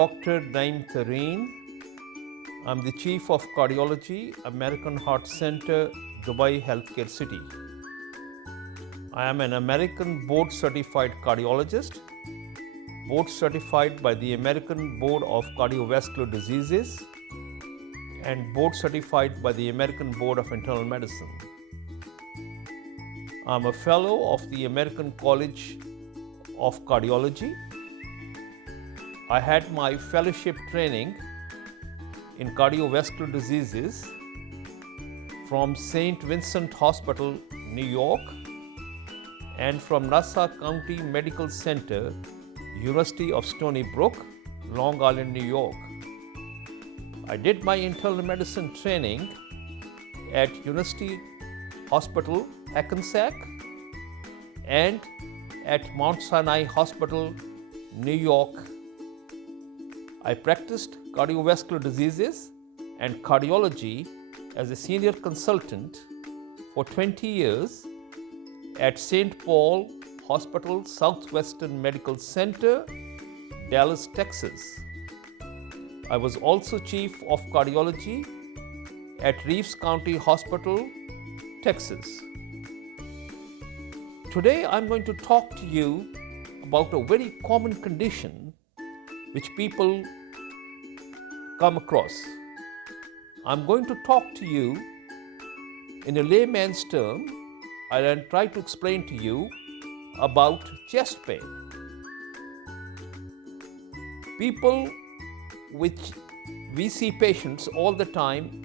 Dr. Naeem Tareen. I'm the Chief of Cardiology, American Heart Center, Dubai Healthcare City. I am an American board certified cardiologist, board certified by the American Board of Cardiovascular Diseases, and board certified by the American Board of Internal Medicine. I'm a fellow of the American College of Cardiology. I had my fellowship training in cardiovascular diseases from St. Vincent Hospital, New York, and from Nassau County Medical Center, University of Stony Brook, Long Island, New York. I did my internal medicine training at University Hospital, Hackensack, and at Mount Sinai Hospital, New York. I practiced cardiovascular diseases and cardiology as a senior consultant for 20 years at St. Paul Hospital, Southwestern Medical Center, Dallas, Texas. I was also chief of cardiology at Reeves County Hospital, Texas. Today I'm going to talk to you about a very common condition which people come across. I'm going to talk to you in a layman's term. I'll try to explain to you about chest pain. We see patients all the time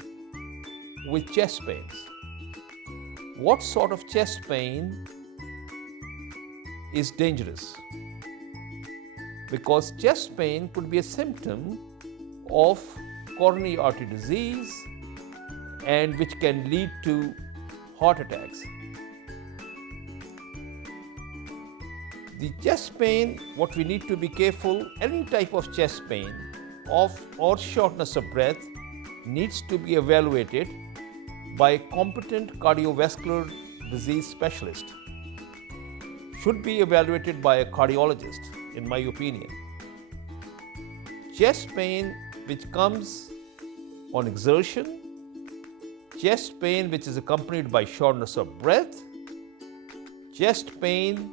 with chest pains. What sort of chest pain is dangerous? Because chest pain could be a symptom of coronary artery disease and which can lead to heart attacks. The chest pain, what we need to be careful, any type of chest pain or shortness of breath needs to be evaluated by a competent cardiovascular disease specialist. Should be evaluated by a cardiologist, in my opinion. Chest pain which comes on exertion, chest pain which is accompanied by shortness of breath, chest pain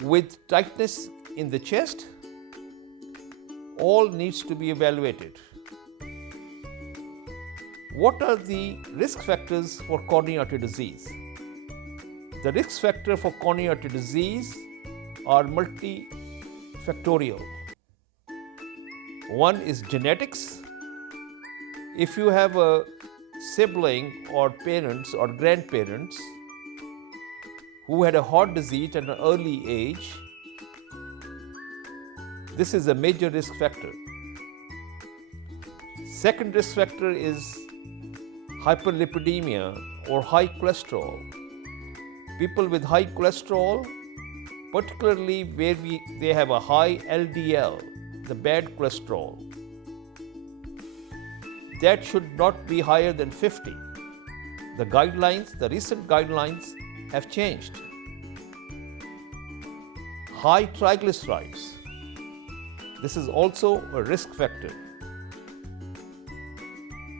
with tightness in the chest, all needs to be evaluated. What are the risk factors for coronary artery disease? The risk factor for coronary artery disease are multifactorial. One is genetics. If you have a sibling or parents or grandparents who had a heart disease at an early age, this is a major risk factor. Second risk factor is hyperlipidemia or high cholesterol. People with high cholesterol, particularly where they have a high LDL, the bad cholesterol, that should not be higher than 50. The recent guidelines have changed. High triglycerides, this is also a risk factor.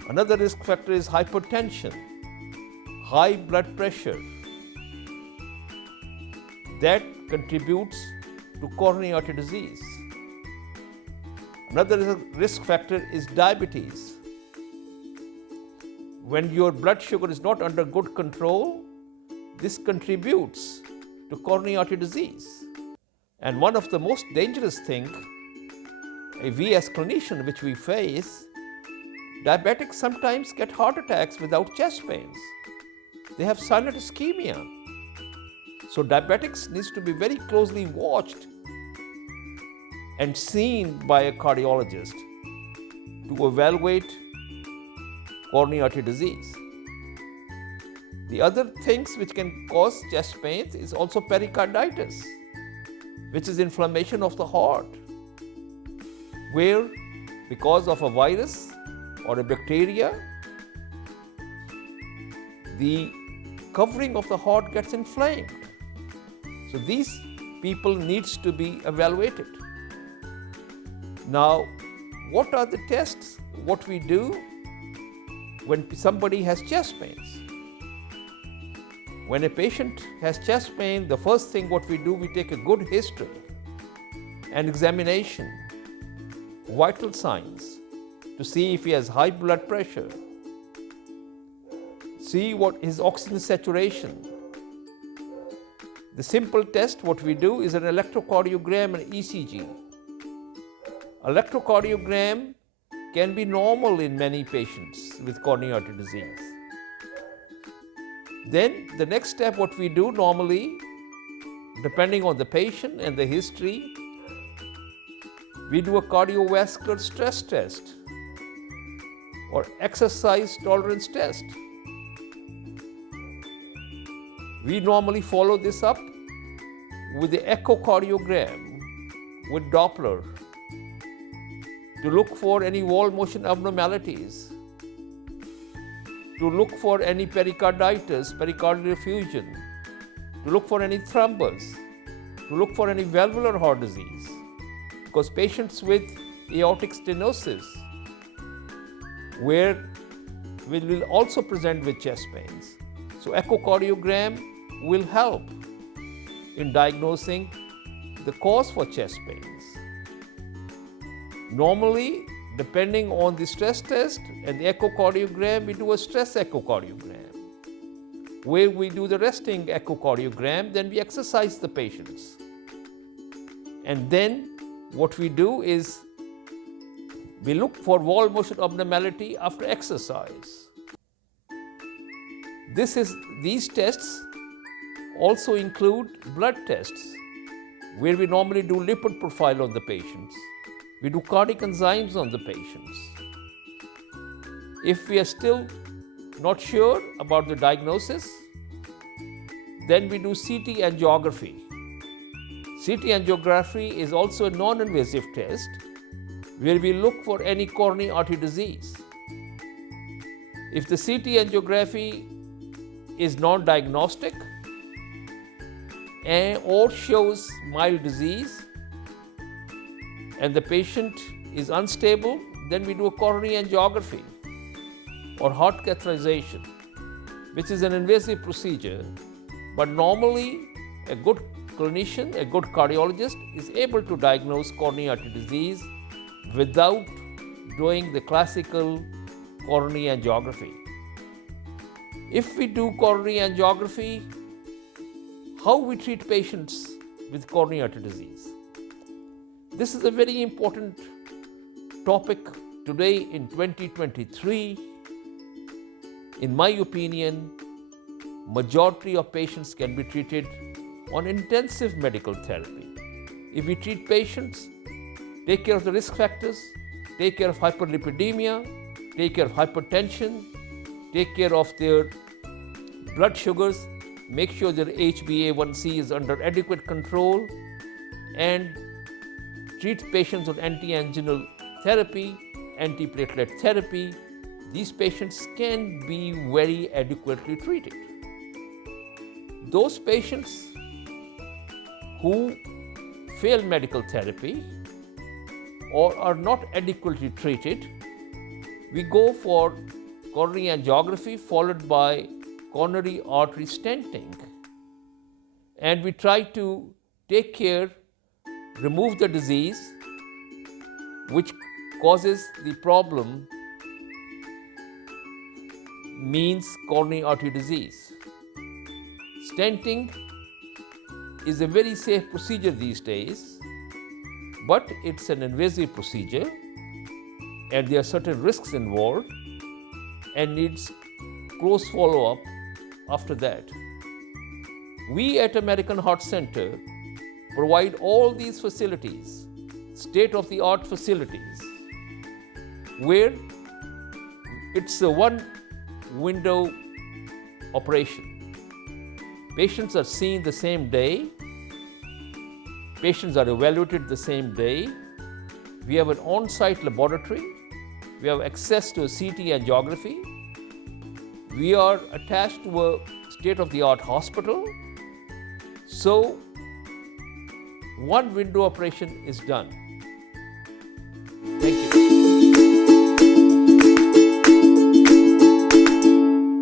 Another risk factor is hypertension, high blood pressure. That contributes to coronary artery disease. Another risk factor is diabetes. When your blood sugar is not under good control, this contributes to coronary artery disease. And one of the most dangerous things we as clinicians which we face, diabetics sometimes get heart attacks without chest pains. They have silent ischemia. So diabetics needs to be very closely watched and seen by a cardiologist to evaluate coronary artery disease. The other things which can cause chest pains is also pericarditis, which is inflammation of the heart, where because of a virus or a bacteria, the covering of the heart gets inflamed. So these people needs to be evaluated. Now, what are the tests? What we do when somebody has chest pains? When a patient has chest pain, the first thing what we do, we take a good history and examination, vital signs to see if he has high blood pressure, see what his oxygen saturation. The simple test what we do is an electrocardiogram and ECG. Electrocardiogram can be normal in many patients with coronary artery disease. Then the next step what we do normally, depending on the patient and the history, we do a cardiovascular stress test or exercise tolerance test. We normally follow this up with the echocardiogram with Doppler to look for any wall motion abnormalities, to look for any pericarditis, pericardial effusion, to look for any thrombus, to look for any valvular heart disease. Because patients with aortic stenosis will also present with chest pains. So echocardiogram will help in diagnosing the cause for chest pains. Normally, depending on the stress test and the echocardiogram, we do a stress echocardiogram, where we do the resting echocardiogram, then we exercise the patients. And then what we do is we look for wall motion abnormality after exercise. These tests also include blood tests, where we normally do lipid profile on the patients. We do cardiac enzymes on the patients. If we are still not sure about the diagnosis, then we do CT angiography. CT angiography is also a non-invasive test where we look for any coronary artery disease. If the CT angiography is non-diagnostic or shows mild disease and the patient is unstable, then we do a coronary angiography or heart catheterization, which is an invasive procedure. But normally, a good clinician, a good cardiologist is able to diagnose coronary artery disease without doing the classical coronary angiography. If we do coronary angiography, how we treat patients with coronary artery disease? This is a very important topic today in 2023. In my opinion, majority of patients can be treated on intensive medical therapy. If we treat patients, take care of the risk factors, take care of hyperlipidemia, take care of hypertension, take care of their blood sugars, make sure their HbA1c is under adequate control, and treat patients on anti-anginal therapy, antiplatelet therapy. These patients can be very adequately treated. Those patients who fail medical therapy or are not adequately treated, we go for coronary angiography followed by coronary artery stenting. And we try to take care, remove the disease which causes the problem, means coronary artery disease. Stenting is a very safe procedure these days, but it's an invasive procedure and there are certain risks involved and needs close follow-up after that. We at American Heart Center provide all these facilities, state-of-the-art facilities, where it's a one-window operation. Patients are seen the same day, patients are evaluated the same day. We have an on-site laboratory, we have access to a CT angiography, we are attached to a state-of-the-art hospital. So, one window operation is done.